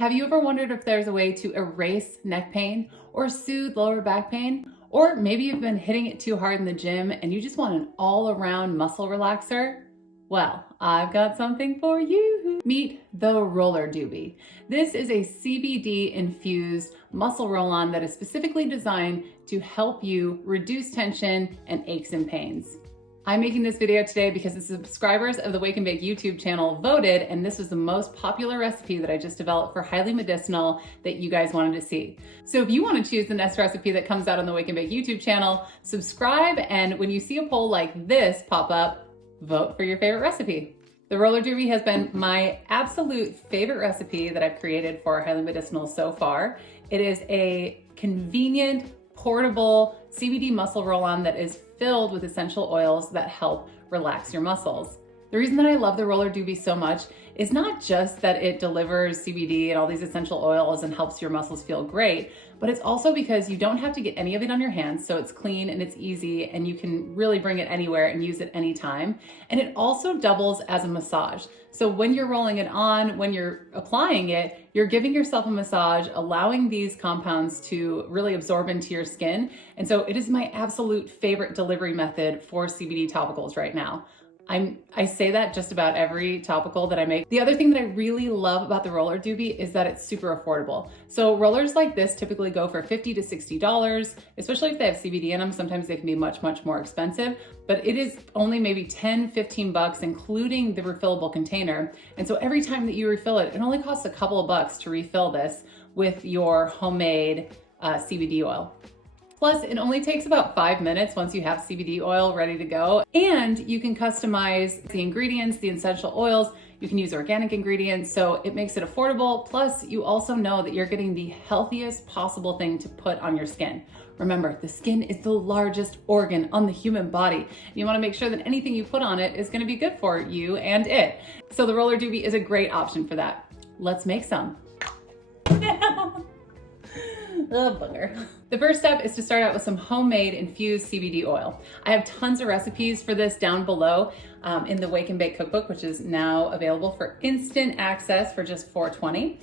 Have you ever wondered if there's a way to erase neck pain or soothe lower back pain? Or maybe you've been hitting it too hard in the gym and you just want an all-around muscle relaxer? Well, I've got something for you. Meet the Roller Doobie. This is a CBD infused muscle roll-on that is specifically designed to help you reduce tension and aches and pains. I'm making this video today because the subscribers of the Wake and Bake YouTube channel voted, and this was the most popular recipe that I just developed for highly medicinal that you guys wanted to see. So if you want to choose the next recipe that comes out on the Wake and Bake YouTube channel, subscribe, and when you see a poll like this pop up, vote for your favorite recipe. The Roller Doobie has been my absolute favorite recipe that I've created for highly medicinal so far. It is a convenient, portable CBD muscle roll-on that is filled with essential oils that help relax your muscles. The reason that I love the Roller Doobie so much is not just that it delivers CBD and all these essential oils and helps your muscles feel great, but it's also because you don't have to get any of it on your hands, so it's clean and it's easy and you can really bring it anywhere and use it anytime. And it also doubles as a massage. So when you're rolling it on, when you're applying it, you're giving yourself a massage, allowing these compounds to really absorb into your skin. And so it is my absolute favorite delivery method for CBD topicals right now. I say that just about every topical that I make. The other thing that I really love about the Roller Doobie is that it's super affordable. So rollers like this typically go for $50 to $60, especially if they have CBD in them. Sometimes they can be much, much more expensive, but it is only maybe 10, 15 bucks, including the refillable container. And so every time that you refill it, it only costs a couple of bucks to refill this with your homemade CBD oil. Plus, it only takes about 5 minutes once you have CBD oil ready to go. And you can customize the ingredients, the essential oils. You can use organic ingredients, so it makes it affordable. Plus, you also know that you're getting the healthiest possible thing to put on your skin. Remember, the skin is the largest organ on the human body. You wanna make sure that anything you put on it is gonna be good for you and it. So the Roller Doobie is a great option for that. Let's make some. Oh, bugger. The first step is to start out with some homemade infused CBD oil. I have tons of recipes for this down below in the Wake and Bake cookbook, which is now available for instant access for just $4.20.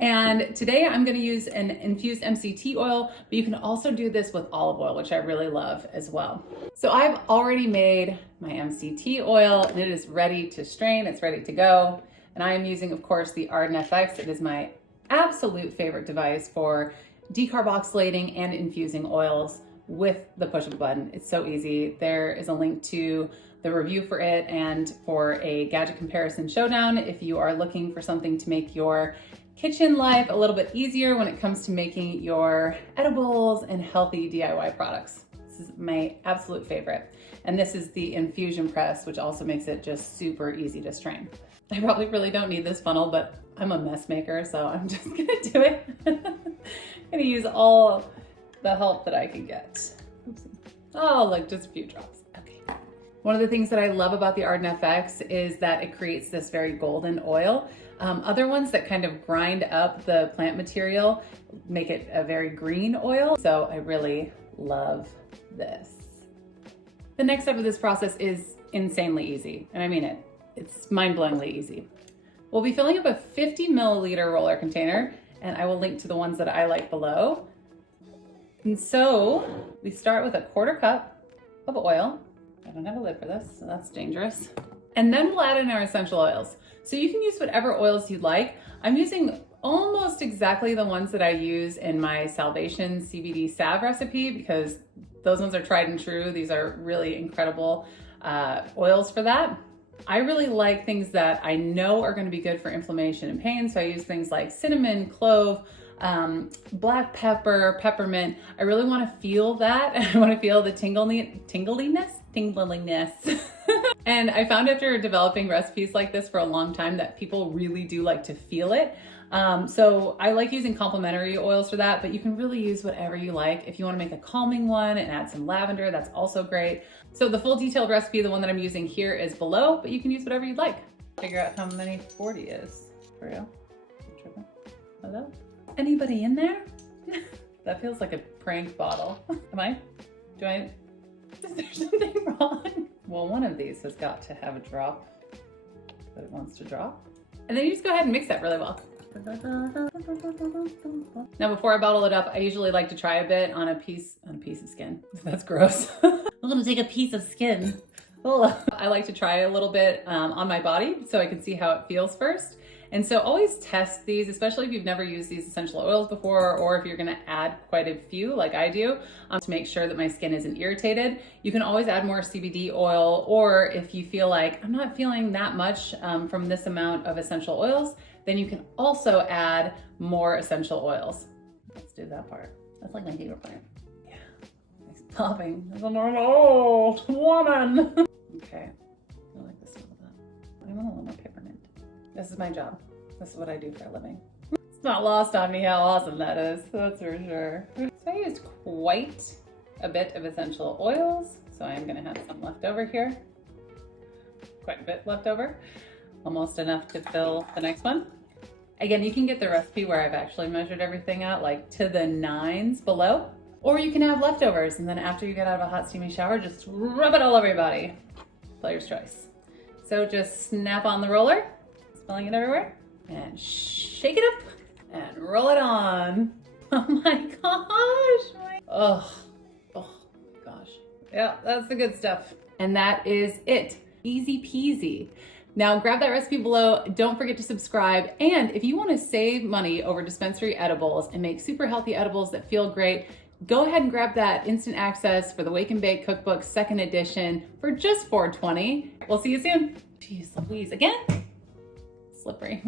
And today I'm going to use an infused MCT oil, but you can also do this with olive oil, which I really love as well. So I've already made my MCT oil and it is ready to strain. It's ready to go. And I am using, of course, the Arden FX. It is my absolute favorite device for decarboxylating and infusing oils with the push of a button. It's so easy. There is a link to the review for it and for a gadget comparison showdown if you are looking for something to make your kitchen life a little bit easier when it comes to making your edibles and healthy DIY products. This is my absolute favorite. And this is the infusion press, which also makes it just super easy to strain. I probably really don't need this funnel, but I'm a mess maker, so I'm just gonna do it. I'm gonna use all the help that I can get. Oopsie. Oh, look, just a few drops. Okay. One of the things that I love about the Arden FX is that it creates this very golden oil. Other ones that kind of grind up the plant material make it a very green oil. So I really love this. The next step of this process is insanely easy, and I mean it. It's mind-blowingly easy. We'll be filling up a 50 milliliter roller container, and I will link to the ones that I like below. And so we start with a 1/4 cup of oil. I don't have a lid for this, so that's dangerous. And then we'll add in our essential oils. So you can use whatever oils you'd like. I'm using almost exactly the ones that I use in my Salvation CBD salve recipe because those ones are tried and true. These are really incredible oils for that. I really like things that I know are going to be good for inflammation and pain. So I use things like cinnamon, clove, black pepper, peppermint. I really want to feel that. I want to feel the tingliness. And I found after developing recipes like this for a long time that people really do like to feel it. So I like using complementary oils for that, but you can really use whatever you like. If you want to make a calming one and add some lavender, that's also great. So the full detailed recipe, the one that I'm using here, is below, but you can use whatever you'd like. Figure out how many 40 is for you. Hello? Anybody in there? That feels like a prank bottle. Is there something wrong? Well, one of these has got to have a drop that it wants to drop. And then you just go ahead and mix that really well. Now, before I bottle it up, I usually like to try a bit on a piece of skin. That's gross. I'm gonna take a piece of skin. I like to try a little bit on my body so I can see how it feels first. And so always test these, especially if you've never used these essential oils before, or if you're gonna add quite a few like I do, to make sure that my skin isn't irritated. You can always add more CBD oil, or if you feel like I'm not feeling that much from this amount of essential oils, then you can also add more essential oils. Let's do that part. That's like my favorite part. Yeah, it's popping. As an old woman. Okay, I like this one. I want a little more peppermint. This is my job. This is what I do for a living. It's not lost on me how awesome that is, that's for sure. So I used quite a bit of essential oils, so I'm gonna have some left over here. Quite a bit left over. Almost enough to fill the next one. Again, you can get the recipe where I've actually measured everything out, like to the nines below. Or you can have leftovers, and then after you get out of a hot steamy shower, just rub it all over your body. Player's choice. So just snap on the roller, spilling it everywhere, and shake it up and roll it on. Oh my gosh. Oh gosh. Yeah, that's the good stuff. And that is it. Easy peasy. Now grab that recipe below. Don't forget to subscribe. And if you want to save money over dispensary edibles and make super healthy edibles that feel great, go ahead and grab that instant access for the Wake and Bake Cookbook 2nd edition for just $4.20. We'll see you soon. Jeez Louise, again? Slippery.